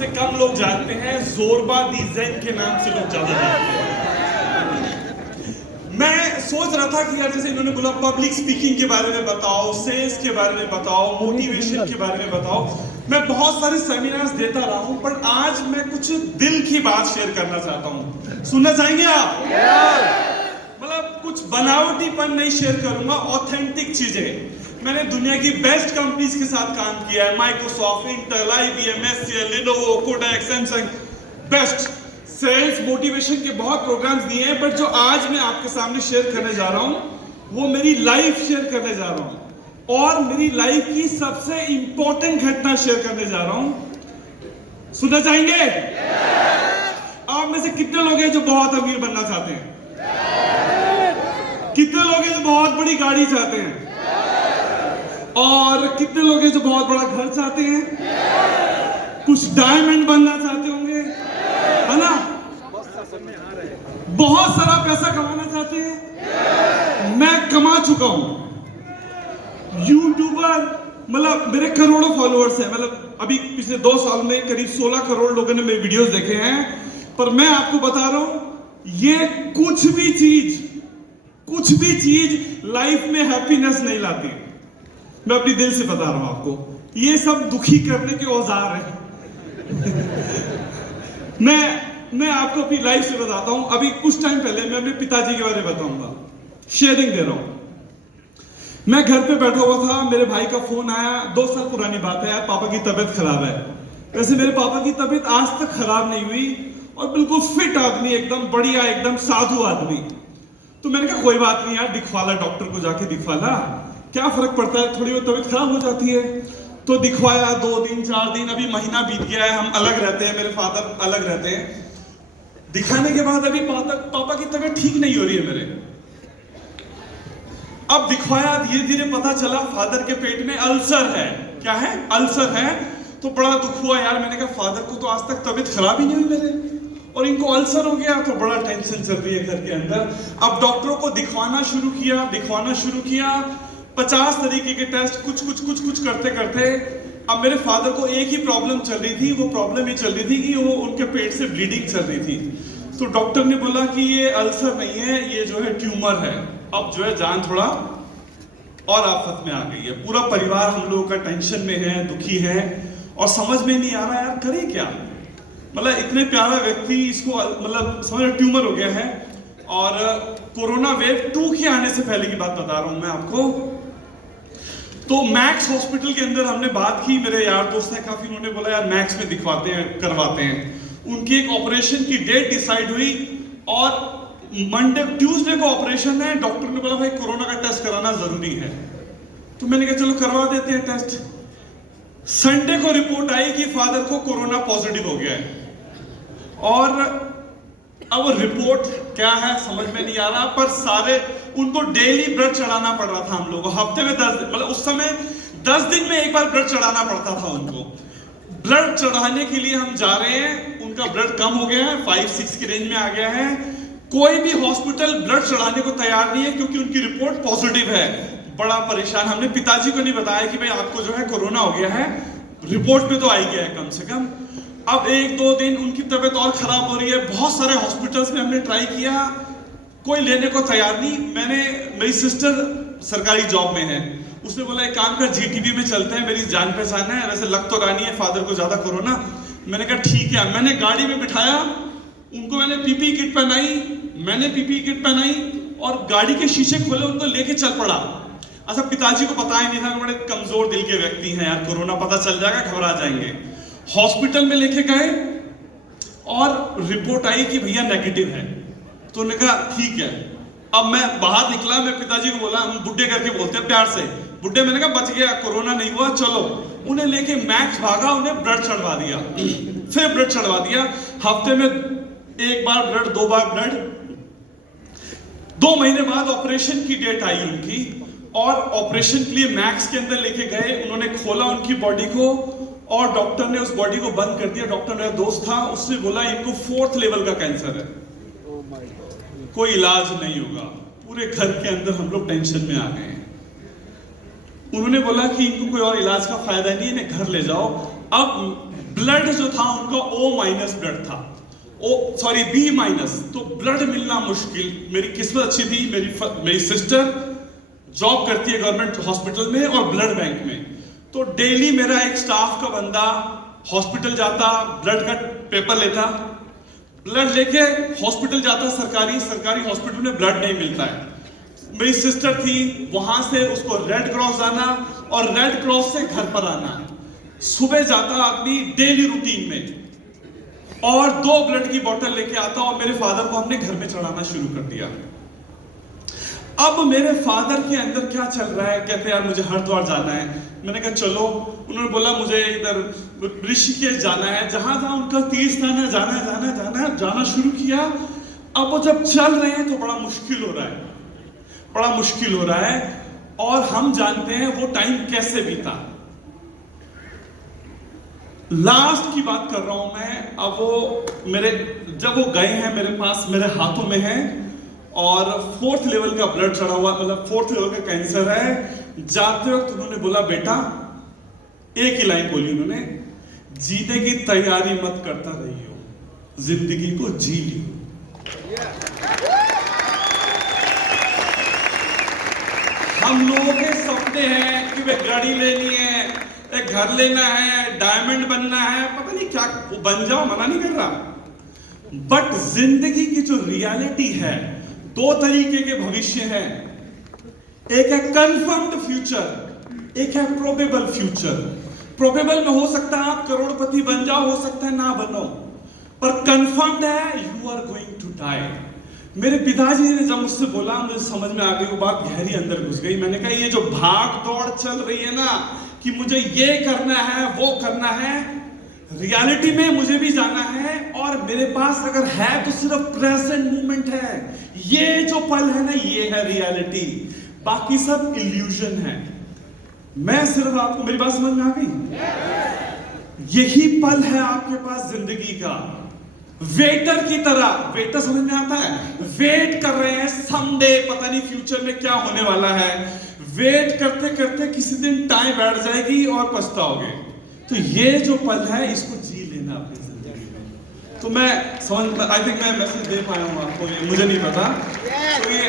से कम लोग जानते हैं, जोरबा दी ज़ैन के नाम से लोग ज्यादा जानते हैं। मैं सोच रहा था कि यार जैसे इन्होंने बोला पब्लिक स्पीकिंग के बारे में बताओ, सेल्स के बारे में बताओ, मोटिवेशन के बारे में बताओ। मैं बहुत सारे सेमिनार्स देता रहा हूं, पर आज मैं कुछ दिल की बात शेयर करना चाहता हूं। सुनना चाहेंगे आप? मतलब कुछ बनावटीपन नहीं शेयर करूंगा, ऑथेंटिक चीजें। मैंने दुनिया की बेस्ट कंपनीज के साथ काम किया है, Microsoft, Intel, IBM, SCL, Lenovo, Kodak, Samsung, best sales motivation के बहुत प्रोग्राम्स दिए हैं। पर जो आज मैं आपके सामने शेयर करने जा रहा हूं वो मेरी लाइफ शेयर करने जा रहा हूं, और मेरी लाइफ की सबसे इंपॉर्टेंट घटना शेयर करने जा रहा हूं। सुनना चाहेंगे? आप में से कितने लोग हैं जो बहुत अमीर बनना चाहते हैं? कितने लोग हैं जो बहुत बड़ी गाड़ी चाहते हैं? और कितने लोग हैं जो बहुत बड़ा घर चाहते हैं? कुछ डायमंड बनना चाहते होंगे, है ना? बहुत सारा पैसा कमाना चाहते हैं। मैं कमा चुका हूं। यूट्यूबर, मतलब मेरे करोड़ों फॉलोअर्स हैं। मतलब अभी पिछले 2 साल में करीब 16 करोड़ लोगों ने मेरे वीडियोस देखे हैं। पर मैं आपको बता रहा हूं, ये कुछ भी चीज लाइफ में हैप्पीनेस नहीं लाती। मैं अपनी दिल से बता रहा हूं आपको, ये सब दुखी करने के औजार हैं। मैं आपको अपनी लाइफ से बताता हूं। अभी कुछ टाइम पहले मैं अपने पिताजी के बारे में बताऊंगा, शेयरिंग दे रहा हूं। मैं घर पे बैठा हुआ था, मेरे भाई का फोन आया। 2 साल पुरानी बात है यार, पापा की तबीयत खराब है। वैसे मेरे पापा की तबीयत आज तक खराब नहीं हुई, और बिल्कुल फिट आदमी, एकदम बढ़िया, एकदम साधु आदमी। तो मैंने कहा कोई बात नहीं यार, दिखवा ला, डॉक्टर को जाके दिखवा ला, क्या फर्क पड़ता है, थोड़ी बहुत तबीयत खराब हो जाती है। तो दिखवाया, 2 दिन 4 दिन, अभी महीना बीत गया है। हम अलग रहते हैं, मेरे फादर अलग रहते हैं। दिखाने के बाद अभी पापा की तबीयत ठीक नहीं हो रही है मेरे। अब दिखवाया, धीरे धीरे पता चला फादर के पेट में अल्सर है। क्या है? अल्सर है। तो बड़ा दुख हुआ यार। मैंने कहा फादर को तो आज तक तबीयत खराब ही नहीं हुई मेरे, और इनको अल्सर हो गया। तो बड़ा टेंशन चल रही है घर के अंदर। अब डॉक्टरों को दिखवाना शुरू किया। 50 तरीके के टेस्ट, कुछ करते करते अब मेरे फादर को एक ही प्रॉब्लम चल रही थी। वो प्रॉब्लम ये चल रही थी कि वो उनके पेट से ब्लीडिंग चल रही थी। तो डॉक्टर ने बोला कि ये अल्सर नहीं है, ये जो है ट्यूमर है। अब जो है जान थोड़ा और आफत में आ गई है। पूरा परिवार हम लोगों का टेंशन में है, दुखी है, और समझ में नहीं आ रहा यार करें क्या। मतलब इतने प्यारा व्यक्ति, इसको मतलब समझ ट्यूमर हो गया है। और कोरोना वेव 2 के आने से पहले की बात बता रहा हूं मैं आपको। तो मैक्स हॉस्पिटल के अंदर हमने बात की, मेरे यार दोस्त हैं काफी, उन्होंने बोला यार मैक्स में दिखवाते हैं, करवाते हैं। उनकी एक ऑपरेशन की डेट डिसाइड हुई, और ट्यूसडे को ऑपरेशन है। डॉक्टर ने बोला भाई कोरोना का टेस्ट कराना जरूरी है। तो मैंने कहा चलो करवा देते हैं टेस्ट। संडे को रिपोर्ट आई कि फादर को कोरोना पॉजिटिव हो गया है। और अब रिपोर्ट क्या है समझ में नहीं आ रहा, पर सारे उनको डेली ब्लड चढ़ाना पड़ रहा था हम लोगों को। हफ्ते में 10 दिन, मतलब उस समय 10 दिन में एक बार ब्लड चढ़ाना पड़ता था उनको। ब्लड चढ़ाने के लिए हम जा रहे हैं, उनका ब्लड कम हो गया है, 5-6 की रेंज में आ गया है। कोई भी हॉस्पिटल ब्लड चढ़ाने को तैयार नहीं है, क्योंकि उनकी रिपोर्ट पॉजिटिव है। बड़ा परेशान। हमने पिताजी को नहीं बताया कि भाई आपको जो है कोरोना हो गया है, रिपोर्ट में तो आई गया है कम से कम। अब 1-2 दिन उनकी तबीयत और खराब हो रही है। बहुत सारे हॉस्पिटल्स में हमने ट्राई किया, कोई लेने को तैयार नहीं। मेरी सिस्टर सरकारी जॉब में है, उसने बोला एक काम कर, GTB में चलते हैं, मेरी जान पहचान है, वैसे लग तो रानी है फादर को ज्यादा कोरोना। मैंने कहा ठीक है। मैंने गाड़ी में बिठाया, उनको मैंने PPE किट पहनाई, और गाड़ी के शीशे खोले, उनको लेके चल पड़ा। अच्छा, पिताजी को पता ही नहीं था, बड़े कमजोर दिल के व्यक्ति हैं यार, कोरोना पता चल जाएगा घबरा जाएंगे। हॉस्पिटल में लेके गए, और रिपोर्ट आई कि भैया नेगेटिव है। तो उन्होंने कहा ठीक है। अब मैं बाहर निकला, मैं पिताजी को बोला, हम बुड्ढे करके बोलते हैं प्यार से, बुड्ढे, मैंने कहा बच गया, कोरोना नहीं हुआ, चलो। उन्हें लेके मैक्स भागा, उन्हें ब्लड चढ़वा दिया, फिर ब्लड चढ़वा दिया। हफ्ते में 1 बार ब्लड, 2 बार ब्लड। 2 महीने बाद ऑपरेशन की डेट आई उनकी, और ऑपरेशन के लिए मैक्स के अंदर लेके गए। उन्होंने खोला उनकी बॉडी को, और डॉक्टर ने उस बॉडी को बंद कर दिया। डॉक्टर मेरा दोस्त था, उसने बोला इनको 4th लेवल का कैंसर है, कोई इलाज नहीं होगा। पूरे घर के अंदर हम लोग टेंशन में आ गए। उन्होंने बोला कि इनको कोई और इलाज का फायदा नहीं है, इन्हें घर ले जाओ। अब ब्लड जो था उनका O माइनस ब्लड था, B माइनस, तो ब्लड मिलना मुश्किल। मेरी किस्मत अच्छी थी, मेरी सिस्टर जॉब करती है गवर्नमेंट हॉस्पिटल में और ब्लड बैंक में, तो डेली मेरा एक स्टाफ का बंदा हॉस्पिटल जाता, ब्लड का पेपर लेता, ब्लड लेके हॉस्पिटल जाता, सरकारी हॉस्पिटल में ब्लड नहीं मिलता है। मेरी सिस्टर थी, वहां से उसको रेड क्रॉस जाना और रेड क्रॉस से घर पर आना। सुबह जाता आदमी डेली रूटीन में और 2 ब्लड की बोतल लेके आता और मेरे फादर को हमने घर में चढ़ाना शुरू कर दिया। अब मेरे फादर के अंदर क्या चल रहा है, कहते यार मुझे हरिद्वार जाना है। मैंने कहा चलो, उन्होंने बोला मुझे इधर ऋषिकेश जाना है, जहां जहां उनका तीर्थ स्थान है, जाना शुरू किया। अब वो जब चल रहे हैं तो बड़ा मुश्किल हो रहा है, और हम जानते हैं वो टाइम कैसे बीता। लास्ट की बात कर रहा हूं मैं। अब वो जब वो गए हैं मेरे पास, मेरे हाथों में है, और 4th लेवल का ब्लड चढ़ा हुआ, मतलब 4th लेवल का कैंसर है। जाते वक्त उन्होंने बोला बेटा, एक ही लाइन बोली उन्होंने, जीने की तैयारी मत करता रहियो, जिंदगी को जी लियो। हम लोगों के सपने हैं कि वे गाड़ी लेनी है, एक घर लेना है, डायमंड बनना है, पता नहीं क्या, वो बन जाओ, मना नहीं कर रहा। बट जिंदगी की जो रियलिटी है, 2 तरीके के भविष्य हैं। एक है कंफर्म्ड फ्यूचर, एक है प्रोबेबल फ्यूचर। प्रोबेबल में हो सकता है आप करोड़पति बन जाओ, हो सकता है ना बनो, पर कंफर्म्ड है you are going to die. मेरे पिताजी ने जब मुझसे बोला, मुझे समझ में आ गई, वो बात गहरी अंदर घुस गई। मैंने कहा ये जो भाग दौड़ चल रही है ना, कि मुझे ये करना है, वो करना है, रियलिटी में मुझे भी जाना है, और मेरे पास अगर है तो सिर्फ प्रेजेंट मोमेंट है। ये जो पल है ना, ये है रियलिटी, बाकी सब इल्यूजन है। मैं सिर्फ आपको, मेरी बात समझ में आ गई? यही पल है आपके पास जिंदगी का। वेटर की तरह, वेटर समझ में आता है, वेट कर रहे हैं समडे, पता नहीं फ्यूचर में क्या होने वाला है। वेट करते करते किसी दिन टाइम बैठ जाएगी और पछताओगे। तो ये जो पल है, इसको जी लेना अपनी जिंदगी में। तो मैं समझ, आई थिंक मैं मैसेज दे पाया हूं आपको, मुझे नहीं पता। तो ये